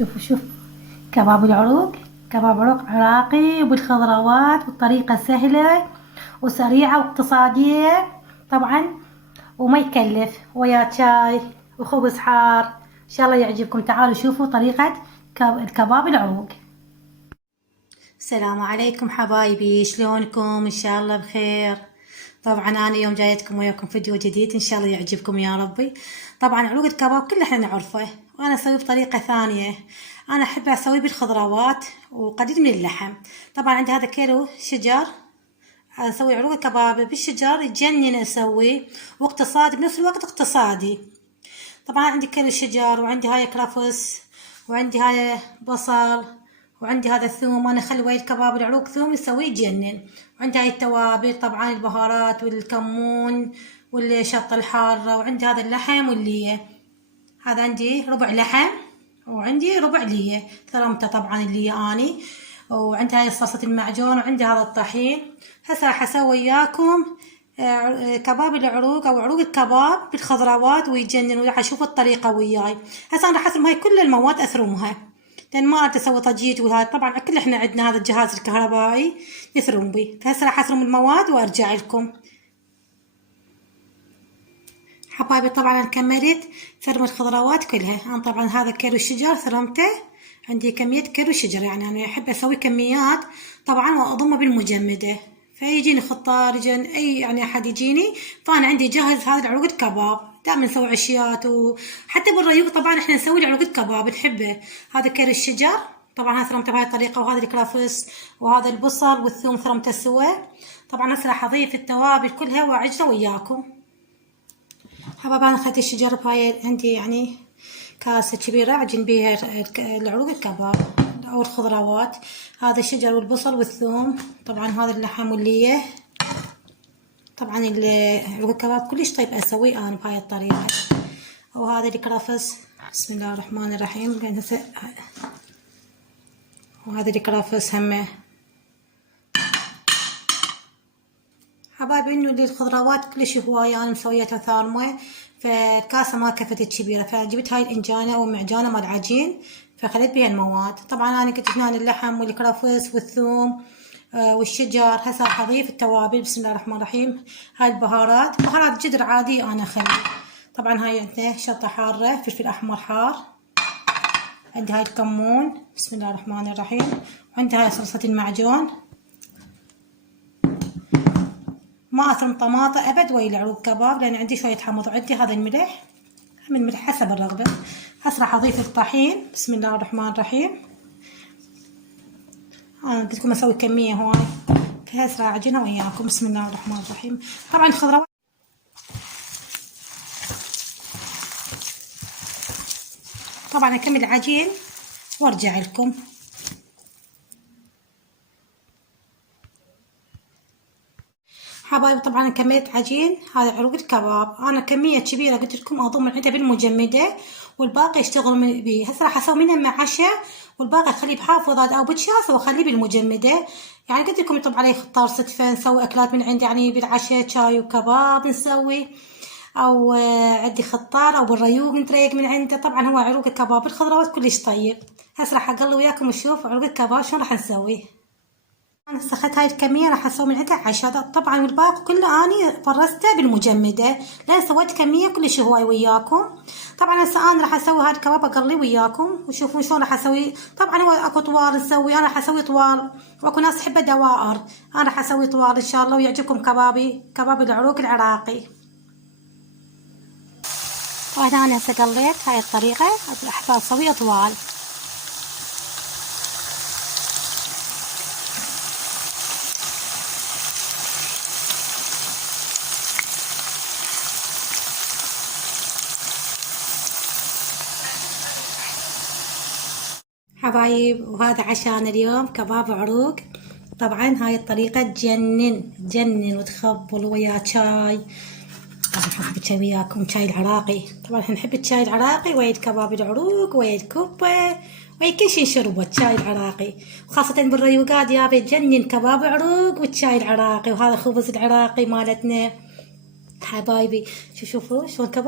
شوفوا كباب العروق. كباب عروق عراقي وبالخضروات والطريقة سهلة وسريعة واقتصادية طبعا، وما يكلف، ويا شاي وخبز حار. ان شاء الله يعجبكم. تعالوا شوفوا طريقة الكباب العروق. السلام عليكم حبايبي، شلونكم؟ ان شاء الله بخير. طبعا انا اليوم جايتكم وياكم فيديو جديد ان شاء الله يعجبكم يا ربي. طبعا عروق الكباب كلنا احنا نعرفه، وانا اسويه بطريقه ثانيه. انا احب اسويه بالخضروات وقليل من اللحم. طبعا عندي هذا كيلو شجر، اسوي عروق الكباب بالشجر يجنن اسويه، واقتصادي بنفس الوقت اقتصادي. طبعا عندي كيلو شجر، وعندي هاي كرفس، وعندي هاي بصل، وعندي هذا الثوم. انا اخلي ويا الكباب العروق ثوم يسويه يجنن. وعندي هاي التوابل طبعا، البهارات والكمون والشطة الحارة. وعندي هذا اللحم والليه، هذا عندي ربع لحم، وعندي ربع ليه ثرمته طبعا الليه اني. وعندي هاي صلصة المعجون، وعندي هذا الطحين. هسه راح اسوي وياكم كباب العروق او عروق الكباب بالخضروات ويجنن، وراح اشوف الطريقة وياي. هسه انا راح اثرم هاي كل المواد، اثرمها لان ما اريد اسوي طجيج. وهذا طبعا كل احنا عندنا هذا الجهاز الكهربائي نثرم به. فهسه راح اثرم المواد وارجع لكم حبايبي. طبعا انا كملت ثرم الخضروات كلها. انا طبعا هذا كيلو شجر ثرمته، عندي كمية كيلو شجر، يعني انا احب اسوي كميات طبعا واضمه بالمجمدة. فيجيني خطار، يجين اي يعني احد يجيني، فانا عندي جاهز هذا العروق الكباب. دائما نسوي عشيات، وحتى بالريوق طبعا احنا نسوي العروق الكباب نحبه. هذا كيلو الشجر طبعا ثرمته بهاي الطريقة، وهذا الكرفس وهذا البصل والثوم ثرمته سوا. طبعا هسه راح اضيف التوابل كلها واعجنه وياكم حبايبي. انا اخذت الشجر بهاي عندي يعني كاسة كبيرة اعجن بيها العروق الكباب او الخضروات. هذا الشجر والبصل والثوم، طبعا هذا اللحم والليه. طبعا عروق الكباب كلش طيب اسويه انا بهاي الطريقة. وهذا الكرفس، بسم الله الرحمن الرحيم. وهذا الكرفس همه حبايبي. انه الخضروات كلش هواية انا مسويتها ثارمة، فالكاسة ما كفتت كبيرة، فجبت هاي الانجانة او معجانة مال عجين فخليت بها المواد. طبعا انا قلت هنا اللحم والكرفس والثوم والشجر. هسه راح اضيف التوابل، بسم الله الرحمن الرحيم. هاي البهارات، بهارات جدر عادي انا اخلي. طبعا هاي عندنا شطة حارة، فلفل احمر حار، عندي هاي الكمون، بسم الله الرحمن الرحيم. وعندي هاي صلصة المعجون. ما اثرم طماطة ابد ويا العروق كباب لان عندي شوية حمض. وعندي هذا الملح، من ملح حسب الرغبة. هسه راح اضيف الطحين، بسم الله الرحمن الرحيم. انا قلت لكم اسوي كمية هواي، فهسه راح اعجنها وياكم، بسم الله الرحمن الرحيم. طبعا الخضروات طبعا اكمل العجين وارجع لكم حبايبي. طبعا كمية عجين هذا عروق الكباب، انا كمية كبيرة قلت لكم اضم عندها بالمجمدة والباقي اشتغل بيه. هسه راح اسوي منها مع عشاء، والباقي اخليه بحافظات او بتشاس واخليه بالمجمدة. يعني قلت لكم يطب علي خطار صدفة نسوي اكلات من عندي، يعني بالعشاء شاي وكباب نسوي، او عندي خطار او بالريوق نتريق من عنده. طبعا هو عروق الكباب الخضروات كلش طيب. هسه راح اقلي وياكم ونشوف عروق الكباب شلون راح نسويه. انا هسه اخذت هاي الكميه راح اسوي من عندها عشرة طبعا، والباقي كله اني فرزته بالمجمده لان سويت كميه كلش هواي وياكم. طبعا هسه انا راح اسوي هاي الكباب اقليه وياكم وشوفوا شلون راح اسوي. طبعا هو اكو طوال نسوي، انا راح اسوي طوال، واكو ناس تحبه دوائر. انا راح اسوي طوال ان شاء الله ويعجبكم كبابي كباب العروق العراقي. طبعا انا هسه قليت هاي الطريقه، راح اسوي طوال. حبايب وهذا عشان اليوم كباب عروق. طبعا هاي الطريقة تجنن تجنن وتخبل ويا شاي. راح نحط الشاي وياكم، شاي العراقي. طبعا احنا نحب الشاي العراقي ويا الكباب العروق ويا الكبة ويا كل شي نشربه الشاي العراقي، وخاصة بالريوقات يابا تجنن كباب عروق والشاي العراقي. وهذا خبز العراقي مالتنا حبايبي. شوفوا شلون كباب.